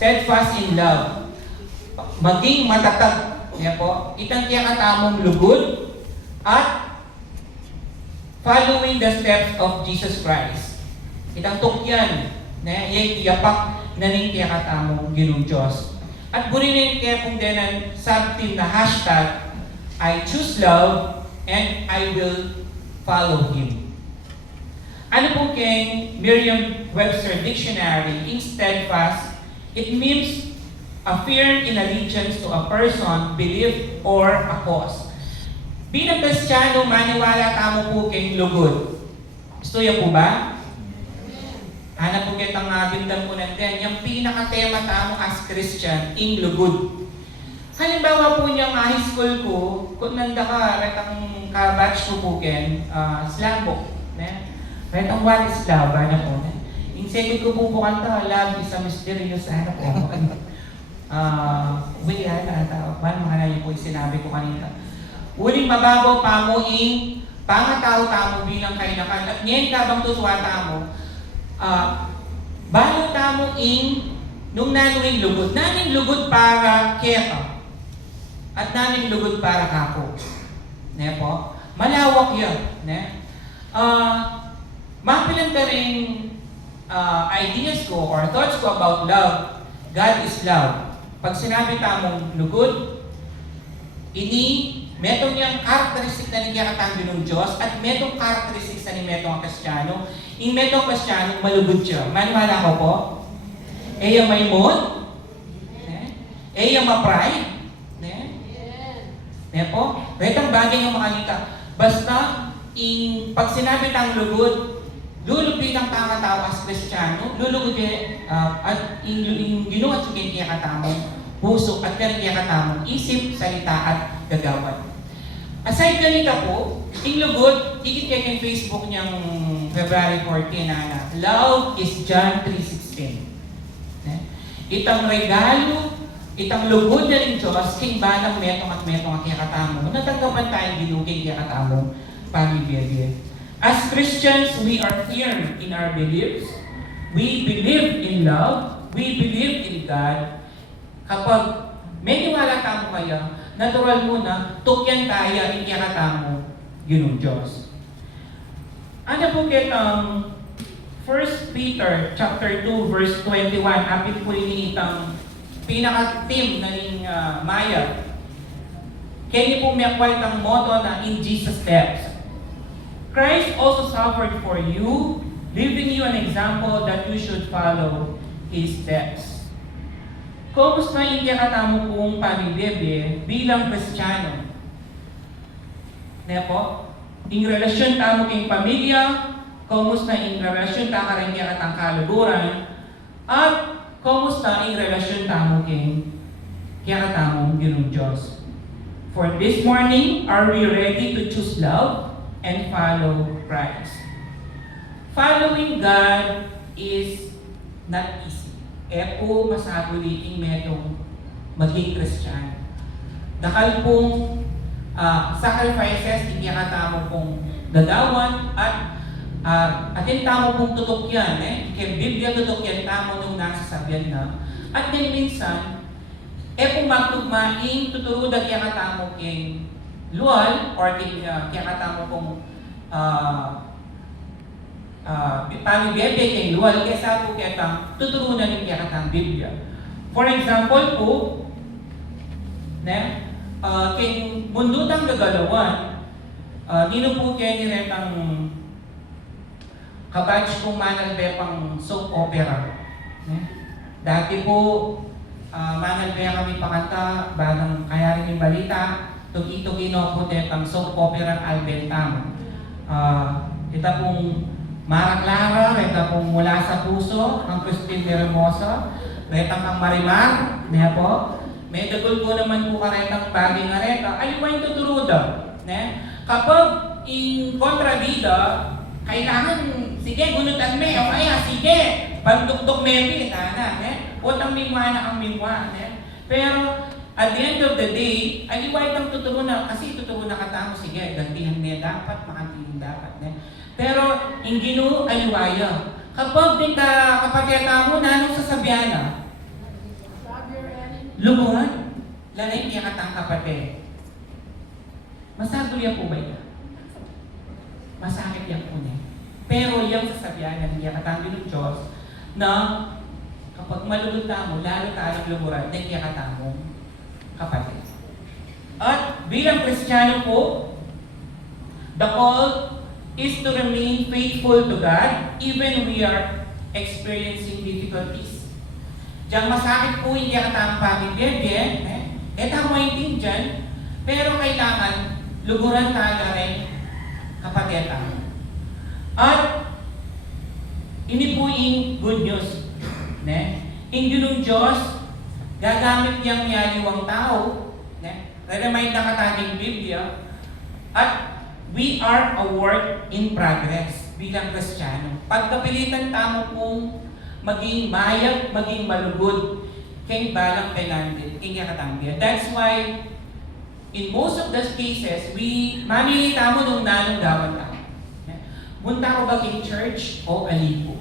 steadfast in love. Maging matatag. Yan po. Itang katamong lugod at following the steps of Jesus Christ. Itang tukyan na yapak na ning katamong Ginoong Diyos. At burinin kaya kung dinan something na hashtag I choose love and I will follow Him. Ano po kay Merriam-Webster Dictionary, in steadfast, it means a firm in allegiance to a person, belief, or a cause. Bilang Kristiyano, maniwala tamo po kay lugod. Gusto yan po ba? Hanap po kitang bindang po nandiyan. Yung pinaka-tema tamo as Christian, in lugod. Halimbawa po niyang high school ko, kung nanda ka, retang ka-batch ko po ken, slambo. Right, ang what is love, ano po? In second ko po kanta, love is a mysterious, ano po? Paano mga na po yung sinabi ko kanina? Uling mababaw pa mo in, pangatao tamo bilang kainakan, at ngayon kabang tutuwa tamo, balot tamo in, nung nanuing lugod. Naning lugod para keta, at naning lugod para kako. Ne po? Malawak yan. Ne? Mapilan ka rin ideas ko or thoughts ko about love. God is love. Pag sinabi tamong lugod, metong niyang karakteristik na ni kakatang Ginoong Diyos at metong karakteristik na ni metong Kristiyano. Yung metong Kristiyano, malugod siya. Maniwala ko po? Yung may mood? Yung ma-pride? Ne po? Retang bagay ng makanita. Basta, pag sinabi tang lugod, lulupit ang tao as Kristiyano, lulugod at yung ginawa at yung katamong puso at kaya katamong isip, salita at gagawan. Aside ganito po, yung lugod, ikit kayo yung Facebook niyang February 14 na Love is John 3:16. Itang regalo, itang lugod na rin Diyos, king banang metong at metong at katamong, natanggapan tayong ginugin katamong pamibiyabiyay. As Christians, we are firm in our beliefs. We believe in love. We believe in God. Kapag may niwala tamo kaya, natural muna, tukyan tayo, hindi katamo, Ginoong Diyos. Ano po kitang 1 Peter chapter 2 verse 21, apit po rin itang pinaka-team na ning Maya. Kaya po may akwal itang motto na in Jesus' steps. Christ also suffered for you, leaving you an example that you should follow His steps. Kumusta hindi katamo kong pamibebe bilang Kristiyano? Nepo? In relasyon tamo king pamilya, kumusta in relasyon ta karing katang kaluburan, at kumusta in relasyon tamo king katamong Ginoong Diyos. For this morning, are we ready to choose love and follow Christ? Following God is not easy. Po masaguliting metong maging Christian. Dakal pong sacrifices, hindi katamo pong dadawan at atin tamo pong tutok yan. Kaya Biblia tutok yan tamo nung nasa sabyan na. At then minsan, kung magtugmaing tuturo da kaya katamo king luwal or kaya katamo kong pamibebe kay luwal kaysa po kaya tang tuturunan ng kaya katang Biblia. For example po, kay mundutang gagalawan, nino po kaya niretang kabatch kong manalbe pang soap opera. Dati po, manalbe kami pakanta, banang kaya rin yung balita, tugi-tugino po detang soap opera albentam. Ita pong Mara Clara, ita pong Mula sa Puso, ang Christine Hermosa, retang ang Marimar, niya po. May dagol ko naman po karetang bagay nga reta, ay yung tuturo daw. Kapag in kontrabida, kailangan, sige, gunutan me, o kaya, sige, pagdukdok me, utang mingwa na ang mingwa. Pero, at the end of the day, ay iwait ang tuturo na, kasi tuturo na katamo, sige, gantihan niya dapat, makantihin dapat. Pero, yung Ginoo, aliwaya. Kapag din ka kapatiyata mo, nanong sasabihan na? lumuhan. Lalay niya katang kapatid. Masagol yan po ba yan? Masakit yan po niya. Pero yung sasabihan na niya katang ng Diyos na kapag maluluta mo, lalo tayong lumuran, na niya katang mo kapatid. At bilang Kristiyano po, the call is to remain faithful to God even we are experiencing difficulties. Diyan masakit po hindi katang pamilya, tamo yung dyan, pero kailangan luguran tayo rin kapatid. At ini po yung good news. Hindi ng Diyos, gagamit niyang yaliwang tao, re-remind na kataging Biblia, at we are a work in progress bilang Kristiyano. Pagkapilitan tamo pong maging mayag, maging malugod, kay balang pelandin, kay kakatambia. That's why, in most of the cases, mamilita mo nung nanong dawan tao. Munta ko ba kay church o alipo?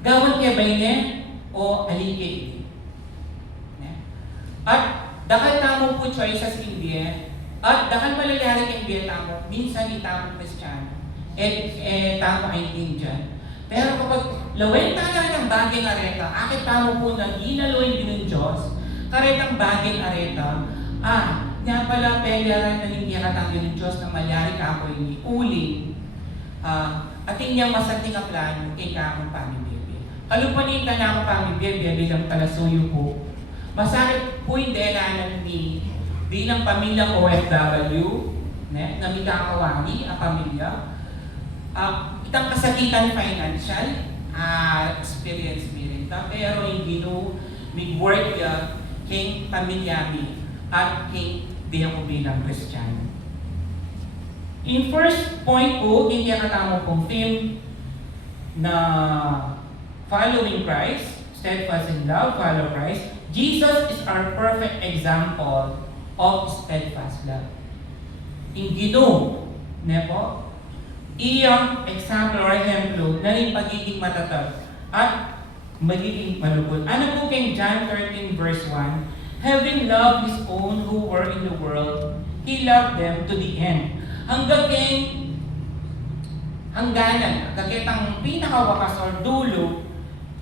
Gawan kaya ba o aligay? At dakal tamo po choices India, at dakal malalari kang India tamo, minsan di tamo Kristiyano, tamo ay Indian. Pero kapag lawin tayo ng bagay areta, akit tamo po na inaloy din ng Diyos, karetang bagay areta, nga pala pelaran na hindi katang din ng Diyos na malyari ka ako yung uli, at inyang masanting ka plano kay kakong pamibibya. Kalupanin ka na akong pamibibya bilang talasuyo po. Masakit po yung delanan ni bilang pamilyang OFW na may kakawani ang pamilya. Itang kasakitan financial experience mi rin. Pero hindi no may work king pamilya mi at king diya ko bilang Kristiyano. In first point po, hindi katamo pong theme na following Christ, steadfast in love, follow Christ. Jesus is our perfect example of steadfast love. In Ginoo, po, iyang example or exemplo na rin pagiging matatag at magiging malugod. Ano po kay John 13 verse 1? Having loved His own who were in the world, He loved them to the end. Hangganan, kakitang pinakawakas or dulo,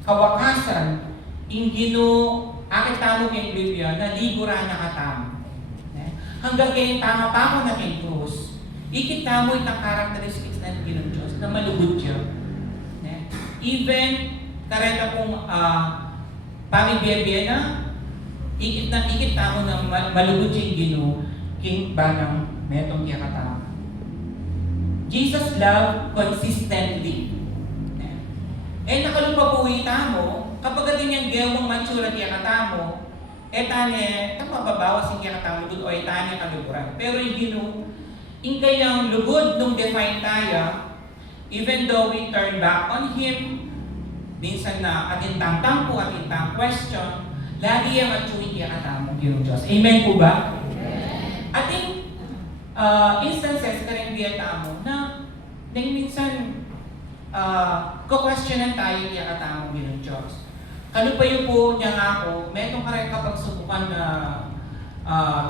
kawakasan, in Ginoo, akit tamo kay Biblia, naligura na katamo. Hanggang kay tama pa ako na kay Cruz, ikit tamo itang characteristics na Ginoo Diyos, na malugod siya. Even, kareta pong pamibiyabia na, ikit tamo na malugod siya yung Ginoo, king banang metong kaya katamo. Jesus loved consistently. Nakalupa po tamo, kapag din yung gewang matsura kaya katamo, tanya, mababawas yung kaya katamo lugod o tanya kaluguran. Pero hindi nung, kayang lugod nung define tayo, even though we turn back on Him, minsan na atintang tampo, atintang question, lagi yung matsuhin kaya katamo yung Diyos. Amen po ba? Amen. Ating instances ka rin kaya tamo na minsan ko-questionan tayo kaya katamo yung Diyos. Kalupayo po niya nga ako, metong ka rin kapag subukan na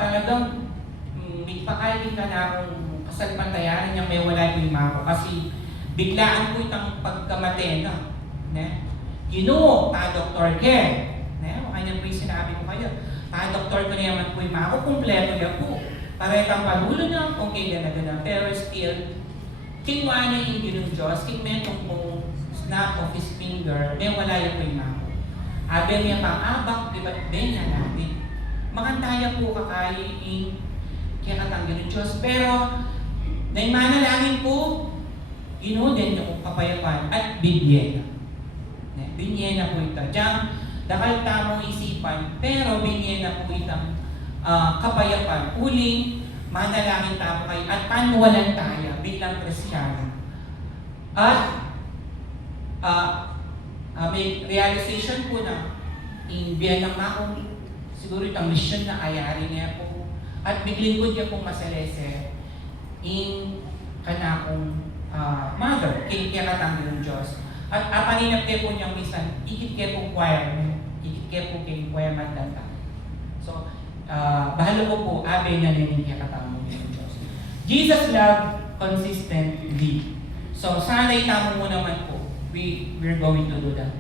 talagang may pakainin ka na akong kasalpantayanan niya may wala yung mako kasi biglaan po itang pagkamate na. Ginoo, ta-doktor ke. Kanya po yung sinabi ko kayo. Ta-doktor ko na yaman po yung mako, kumpleto niya po. Paretang panulo niya kung kailan na gano'n. Pero still, kinuha niya yung Ginong Diyos, kinmetong po snap of His finger, may wala yung po yung mako. Abi niya pang abak, diba? Ben niya natin. Makantaya po kakayin kaya katanggi ng Diyos. Pero, naimanalangin po, Ginoo din yung kapayapan at Bibliena. Bibliena po ito. Diyan, dakal tamong isipan, pero Bibliena po itang kapayapan. Uling, manalangin tayo kayo at panwalan tayo bilang Kristiyano. At, may realization po na biyan ng makong siguro itang mission na ayari niya po at bigling ko niya pong masalese in kanakong mother, kaya katanggi ng Diyos. At apaninap kayo po niyang minsan, ikit kayo po choir, ikit kayo po kayo choir man kanta. So, bahalo ko po, abe niya niya katamo niya ng Diyos. Jesus loved consistently. So, sana itamo mo naman po, we're going to do that.